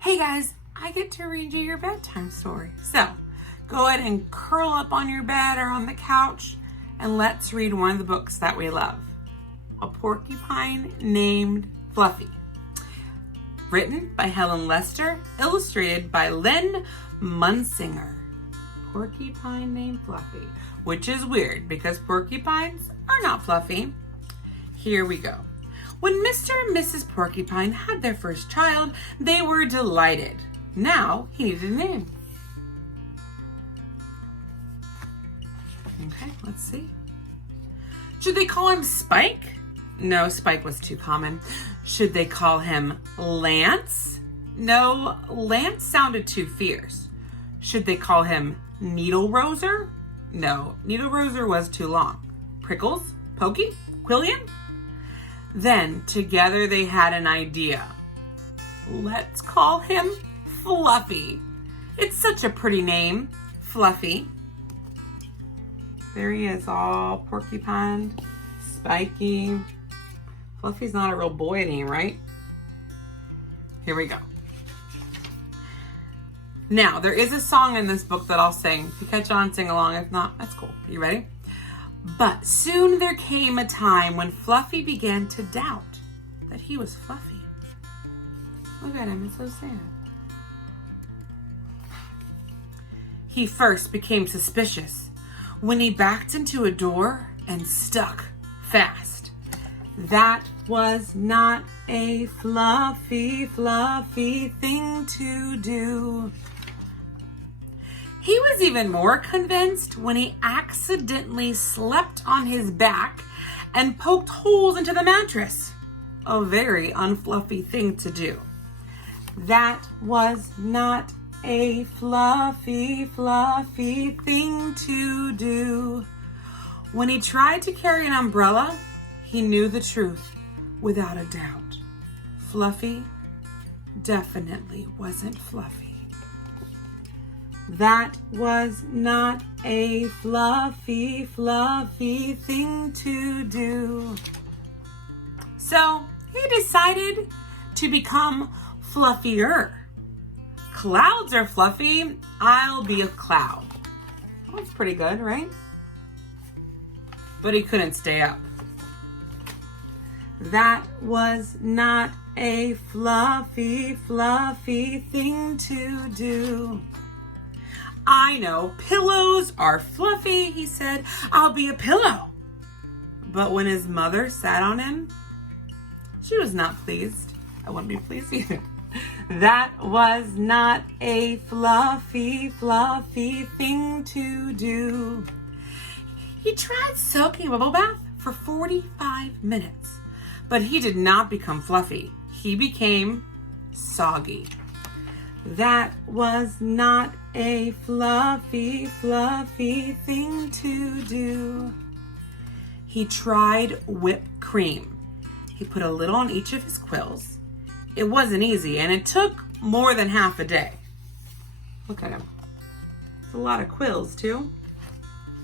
Hey guys, I get to read you your bedtime story. So go ahead and curl up on your bed or on the couch and let's read one of the books that we love. A Porcupine Named Fluffy. Written by Helen Lester, illustrated by Lynn Munsinger. Porcupine Named Fluffy, which is weird because porcupines are not fluffy. Here we go. When Mr. and Mrs. Porcupine had their first child, they were delighted. Now he needed a name. Okay, let's see. Should they call him Spike? No, Spike was too common. Should they call him Lantz? No, Lantz sounded too fierce. Should they call him Needle Roser? No, Needle Roser was too long. Prickles? Pokey? Quillian? Then together they had an idea. Let's call him Fluffy. It's such a pretty name, Fluffy. There he is, all porcupine, spiky. Fluffy's not a real boy name, right? Here we go. Now, there is a song in this book that I'll sing. If you catch on, sing along. If not, that's cool. You ready? But soon there came a time when Fluffy began to doubt that he was Fluffy. Look at him, it's so sad. He first became suspicious when he backed into a door and stuck fast. That was not a fluffy thing to do. He was even more convinced when he accidentally slept on his back and poked holes into the mattress. A very unfluffy thing to do. That was not a fluffy thing to do. When he tried to carry an umbrella, he knew the truth without a doubt. Fluffy definitely wasn't fluffy. That was not a fluffy thing to do. So he decided to become fluffier. Clouds are fluffy, I'll be a cloud. That's pretty good, right? But he couldn't stay up. That was not a fluffy thing to do. I know, pillows are fluffy, he said. I'll be a pillow. But when his mother sat on him, she was not pleased. I wouldn't be pleased either. That was not a fluffy thing to do. He tried soaking a bubble bath for 45 minutes, but he did not become fluffy. He became soggy. That was not a fluffy thing to do. He tried whipped cream. He put a little on each of his quills. It wasn't easy, and it took more than half a day. Look at him. It's a lot of quills, too.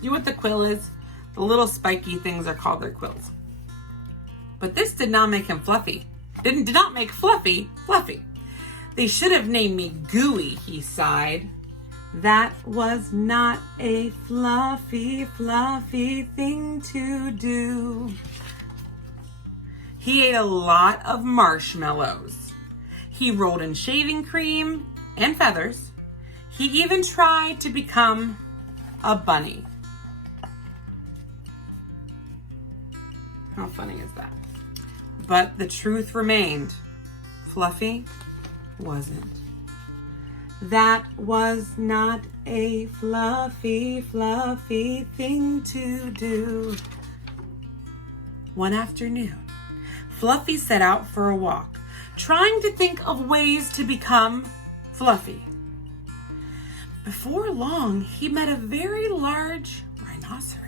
You know what the quill is? The little spiky things are called their quills. But this did not make him fluffy. Did not make Fluffy fluffy. They should have named me Gooey, he sighed. That was not a fluffy thing to do. He ate a lot of marshmallows. He rolled in shaving cream and feathers. He even tried to become a bunny. How funny is that? But the truth remained. Fluffy wasn't. That was not a fluffy thing to do. One afternoon, Fluffy set out for a walk, trying to think of ways to become Fluffy. Before long, he met a very large rhinoceros.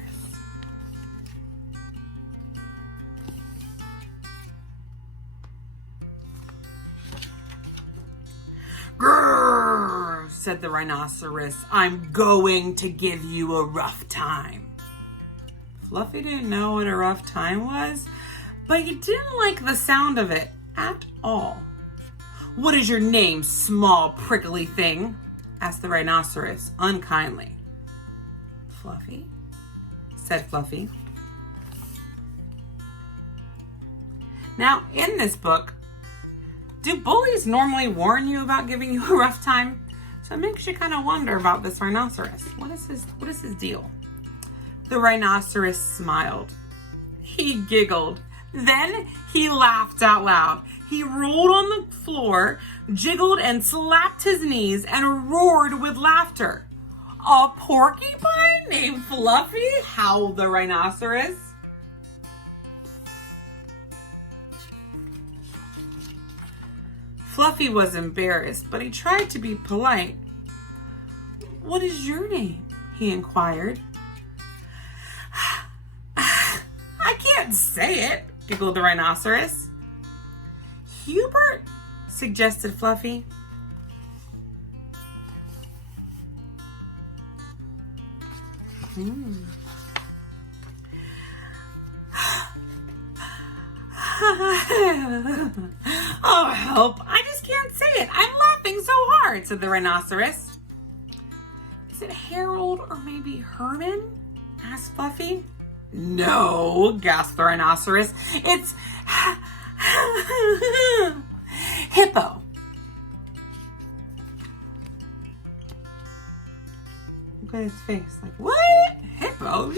"Grrr," said the rhinoceros. "I'm going to give you a rough time." Fluffy didn't know what a rough time was, but he didn't like the sound of it at all. "What is your name, small prickly thing?" asked the rhinoceros unkindly. "Fluffy," said Fluffy. Now, in this book, do bullies normally warn you about giving you a rough time? So it makes you kind of wonder about this rhinoceros. What is his deal? The rhinoceros smiled. He giggled. Then he laughed out loud. He rolled on the floor, jiggled and slapped his knees, and roared with laughter. "A porcupine named Fluffy?" howled the rhinoceros. Fluffy was embarrassed, but he tried to be polite. "What is your name?" he inquired. "I can't say it," giggled the rhinoceros. "Hubert," suggested Fluffy. "Oh, help. I just can't say it. I'm laughing so hard," said the rhinoceros. "Is it Harold or maybe Herman?" asked Fluffy. "No," gasped the rhinoceros. "It's Hippo." Look at his face. Like, what? Hippo?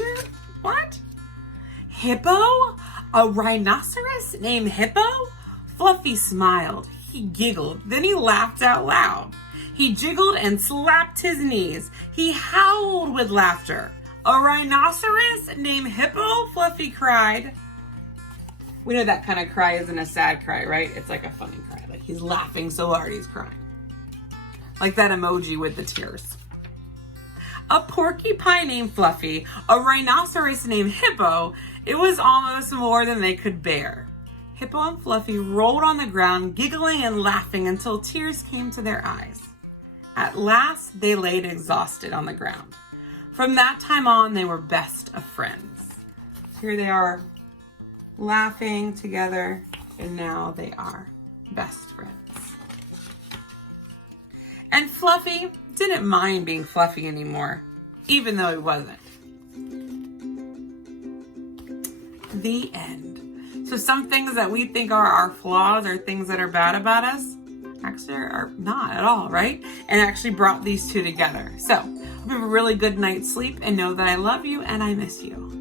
What? Hippo? A rhinoceros named Hippo? Fluffy smiled. He giggled. Then he laughed out loud. He jiggled and slapped his knees. He howled with laughter. "A rhinoceros named Hippo?" Fluffy cried. We know that kind of cry isn't a sad cry, right? It's like a funny cry. Like he's laughing so hard he's crying. Like that emoji with the tears. A porcupine named Fluffy, a rhinoceros named Hippo. It was almost more than they could bear. Hippo and Fluffy rolled on the ground, giggling and laughing until tears came to their eyes. At last, they laid exhausted on the ground. From that time on, they were best of friends. Here they are, laughing together, and now they are best friends. And Fluffy didn't mind being Fluffy anymore, even though he wasn't. The end. So some things that we think are our flaws or things that are bad about us actually are not at all, right? And actually brought these two together. So hope you have a really good night's sleep and know that I love you and I miss you.